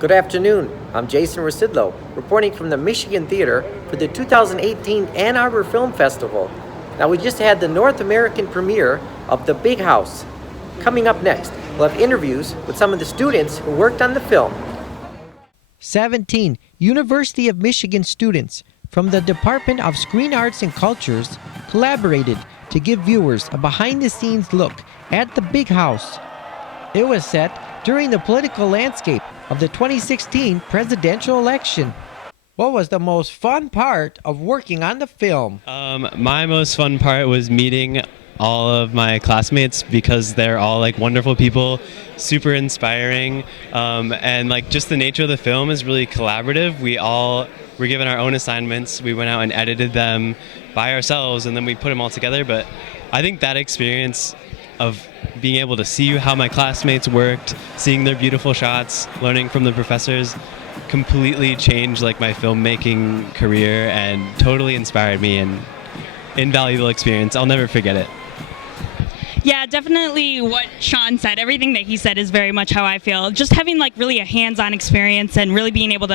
Good afternoon. I'm Jason Rzucidlo, reporting from the Michigan Theater for the 2018 Ann Arbor Film Festival. Now, we just had the North American premiere of The Big House. Coming up next, we'll have interviews with some of the students who worked on the film. 17 University of Michigan students from the Department of Screen Arts and Cultures collaborated to give viewers a behind-the-scenes look at The Big House. It was set during the political landscape of the 2016 presidential election. What was the most fun part of working on the film? My most fun part was meeting all of my classmates because they're all like wonderful people, super inspiring, and like just the nature of the film is really collaborative. We all were given our own assignments. We went out and edited them by ourselves, and then we put them all together. But I think that experience of being able to see how my classmates worked, seeing their beautiful shots, learning from the professors, completely changed like my filmmaking career and totally inspired me, and invaluable experience. I'll never forget it. Yeah, definitely what Sean said. Everything that he said is very much how I feel. Just having like really a hands-on experience and really being able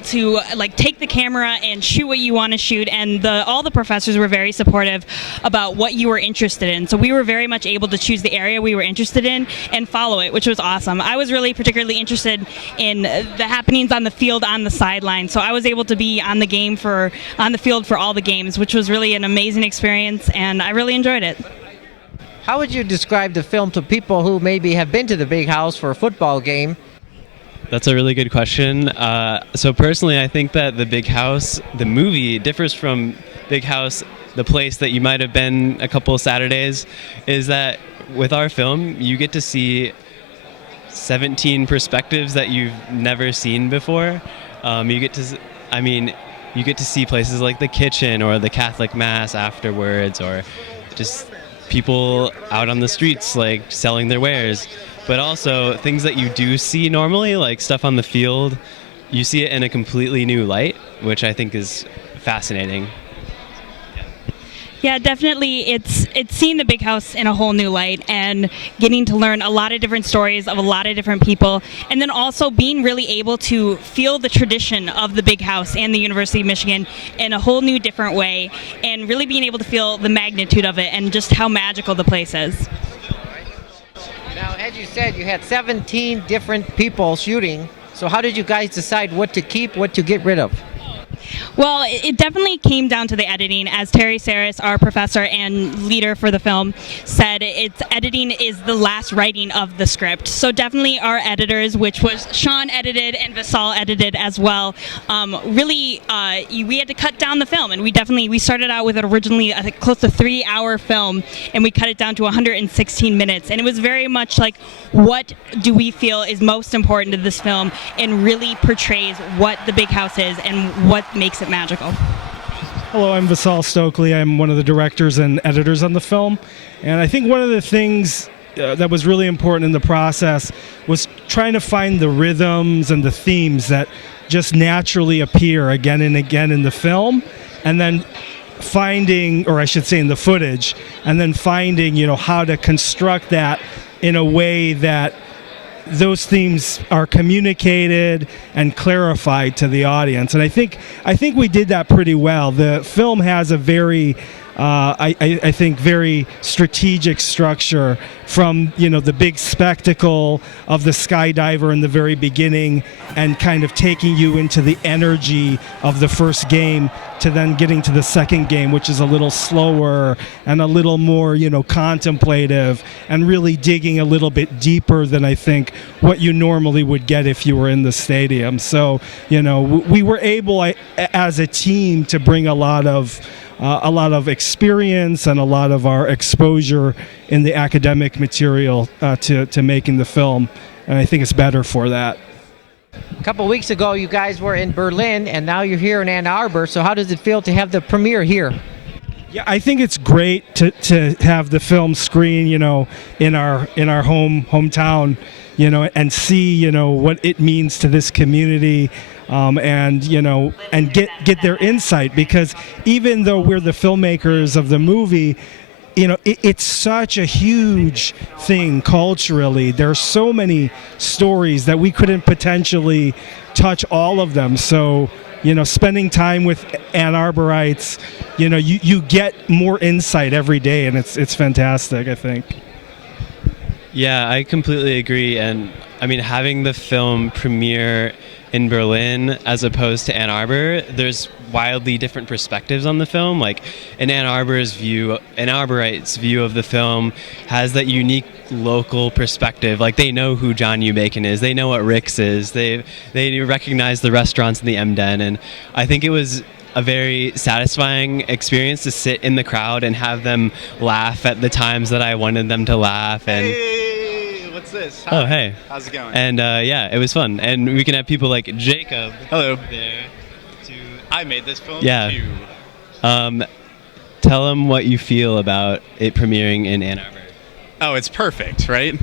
to like take the camera and shoot what you want to shoot. And all the professors were very supportive about what you were interested in. So we were very much able to choose the area we were interested in and follow it, which was awesome. I was really particularly interested in the happenings on the field, on the sideline. So I was able to be on the field for all the games, which was really an amazing experience, and I really enjoyed it. How would you describe the film to people who maybe have been to the Big House for a football game? That's a really good question. So personally, I think that The Big House, the movie, differs from Big House, the place that you might have been a couple of Saturdays, is that with our film, you get to see 17 perspectives that you've never seen before. You get to see places like the kitchen or the Catholic Mass afterwards, or just people out on the streets like selling their wares, but also things that you do see normally, like stuff on the field. You see it in a completely new light, which I think is fascinating. Yeah, definitely. It's seeing the Big House in a whole new light and getting to learn a lot of different stories of a lot of different people, and then also being really able to feel the tradition of the Big House and the University of Michigan in a whole new different way, and really being able to feel the magnitude of it and just how magical the place is. Now, as you said, you had 17 different people shooting. So how did you guys decide what to keep, what to get rid of? Well, it definitely came down to the editing. As Terry Saris, our professor and leader for the film, said, editing is the last writing of the script. So definitely our editors, which was Sean edited and Visal edited as well, we had to cut down the film. And we started out with originally a close to 3-hour film, and we cut it down to 116 minutes. And it was very much like, what do we feel is most important to this film, and really portrays what the Big House is and what makes it magical. Hello, I'm Visal Stokely. I'm one of the directors and editors on the film. And I think one of the things that was really important in the process was trying to find the rhythms and the themes that just naturally appear again and again in the film, and then finding, or I should say in the footage, and then finding, how to construct that in a way that those themes are communicated and clarified to the audience. And I think we did that pretty well. The film has a very I think very strategic structure, from the big spectacle of the skydiver in the very beginning and kind of taking you into the energy of the first game, to then getting to the second game, which is a little slower and a little more contemplative, and really digging a little bit deeper than I think what you normally would get if you were in the stadium. So we were able as a team to bring a lot of experience and a lot of our exposure in the academic material to making the film, and I think it's better for that. A couple weeks ago, you guys were in Berlin, and now you're here in Ann Arbor. So how does it feel to have the premiere here? Yeah, I think it's great to have the film screen, in our hometown, and see, what it means to this community. And get their insight, because even though we're the filmmakers of the movie, it's such a huge thing culturally. There are so many stories that we couldn't potentially touch all of them. So, spending time with Ann Arborites, you get more insight every day, and it's fantastic, I think. Yeah, I completely agree. And I mean, having the film premiere in Berlin as opposed to Ann Arbor, there's wildly different perspectives on the film. Like Ann Arborite's view of the film has that unique local perspective. Like they know who John U. Bacon is, they know what Rick's is, they recognize the restaurants in the M-Den, and I think it was a very satisfying experience to sit in the crowd and have them laugh at the times that I wanted them to laugh. And hey, what's this? Hi. Oh, hey. How's it going? And yeah, it was fun. And we can have people like Jacob. Hello. There. I made this film Yeah. too. Tell them what you feel about it premiering in Ann Arbor. Oh, it's perfect, right?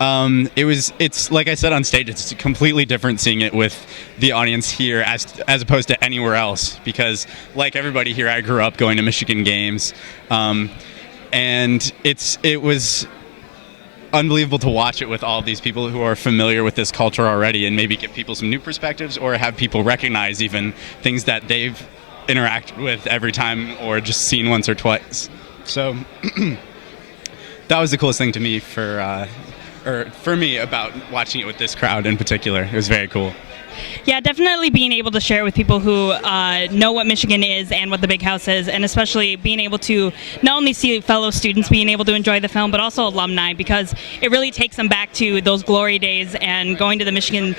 It's like I said on stage, it's completely different seeing it with the audience here as opposed to anywhere else, because like everybody here, I grew up going to Michigan games, and it was unbelievable to watch it with all these people who are familiar with this culture already, and maybe give people some new perspectives, or have people recognize even things that they've interacted with every time or just seen once or twice. So that was the coolest thing to me for me about watching it with this crowd in particular. It was very cool. Yeah, definitely being able to share it with people who know what Michigan is and what the Big House is, and especially being able to not only see fellow students being able to enjoy the film, but also alumni, because it really takes them back to those glory days and going to the Michigan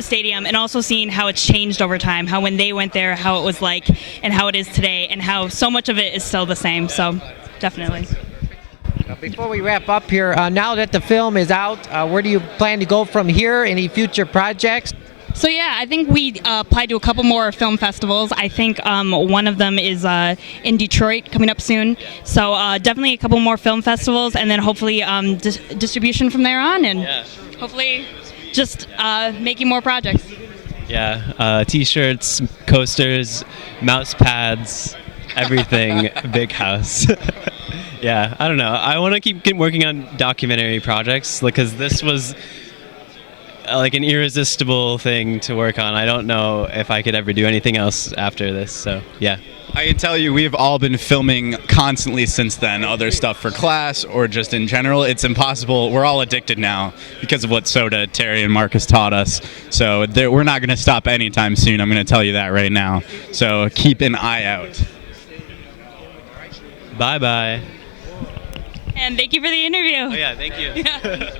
stadium, and also seeing how it's changed over time, how when they went there, how it was like, and how it is today, and how so much of it is still the same. So definitely. Before we wrap up here, now that the film is out, where do you plan to go from here? Any future projects? So yeah, I think we applied to a couple more film festivals. I think one of them is in Detroit coming up soon. So definitely a couple more film festivals, and then hopefully distribution from there on, and hopefully just making more projects. Yeah, t-shirts, coasters, mouse pads, everything. Big House. Yeah, I don't know. I want to keep working on documentary projects, because this was like an irresistible thing to work on. I don't know if I could ever do anything else after this, so yeah. I can tell you we've all been filming constantly since then, other stuff for class or just in general. It's impossible. We're all addicted now because of what Soda, Terry, and Marcus taught us. So we're not going to stop anytime soon. I'm going to tell you that right now. So keep an eye out. Bye-bye. And thank you for the interview. Oh yeah, thank you. Yeah.